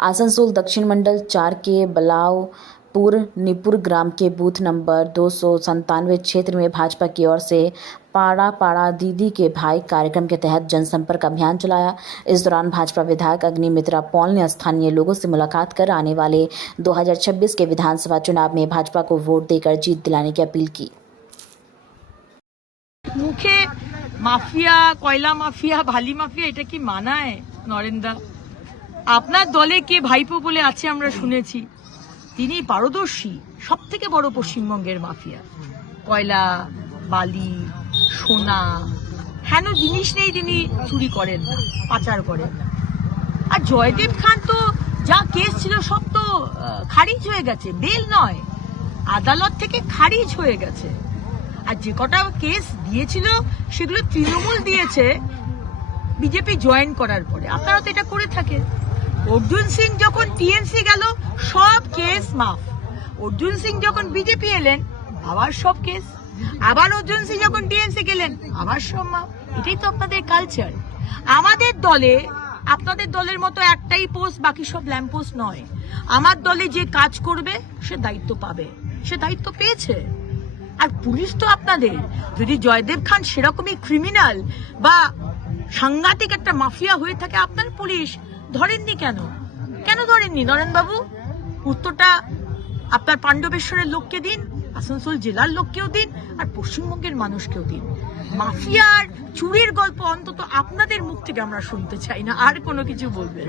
आसनसोल दक्षिण मंडल 4 के बलावपुर निपुर ग्राम के बूथ नंबर 297 क्षेत्र में भाजपा की ओर से पाड़ा पाड़ा दीदी के भाई कार्यक्रम के तहत जनसंपर्क अभियान चलाया। इस दौरान भाजपा विधायक अग्निमित्रा पॉल ने स्थानीय लोगों से मुलाकात कर आने वाले 2026 के विधानसभा चुनाव में भाजपा को वोट देकर जीत दिलाने की अपील की। মুখে মাফিয়া, কয়লা মাফিয়া, বালি মাফিয়া, এটা কি মানায় নরেন্দা? আপনার দলে কে ভাইপো বলে আছে আমরা শুনেছি, তিনি পারদর্শী সবথেকে বড় পশ্চিমবঙ্গের মাফিয়া। কয়লা, বালি, সোনা, হেন জিনিস নেই তিনি চুরি করেন না, পাচার করেন না। আর জয়দেব খান তো যা কেস ছিল সব তো খারিজ হয়ে গেছে, বেল নয়, আদালত থেকে খারিজ হয়ে গেছে। আর যে কটা কেস দিয়েছিল সেগুলো তৃণমূল দিয়েছে বিজেপি জয়েন করার পরে। আপনারা তো এটা করে থাকেন। অর্জুন সিং যখন টিএমসি গেল সব কেস মাফ, অর্জুন সিং যখন বিজেপি এলেন আবার সব কেস, আবার অর্জুন সিং যখন টিএমসি গেলেন আবার সব মাফ। এটাই তো আপনাদের কালচার। আমাদের দলে আপনাদের দলের মতো একটাই পোস্ট, বাকি সব ল্যাম্প পোস্ট নয়। আমার দলে যে কাজ করবে সে দায়িত্ব পাবে, সে দায়িত্ব পেয়েছে। আর পুলিশ তো আপনাদের, যদি জয়দেব খান সেরকমই ক্রিমিনাল বা সাংঘাতিক একটা মাফিয়া হয়ে থাকে, আপনার পুলিশ ধরেননি কেন? কেন ধরেননি নরেন বাবু? উত্তরটা আপনার পাণ্ডবেশ্বরের লোককে দিন, আসানসোল জেলার লোককেও দিন, আর পশ্চিমবঙ্গের মানুষকেও দিন। মাফিয়ার চুরির গল্প অন্তত আপনাদের মুখ থেকে আমরা শুনতে চাই না, আর কোনো কিছু বলবেন।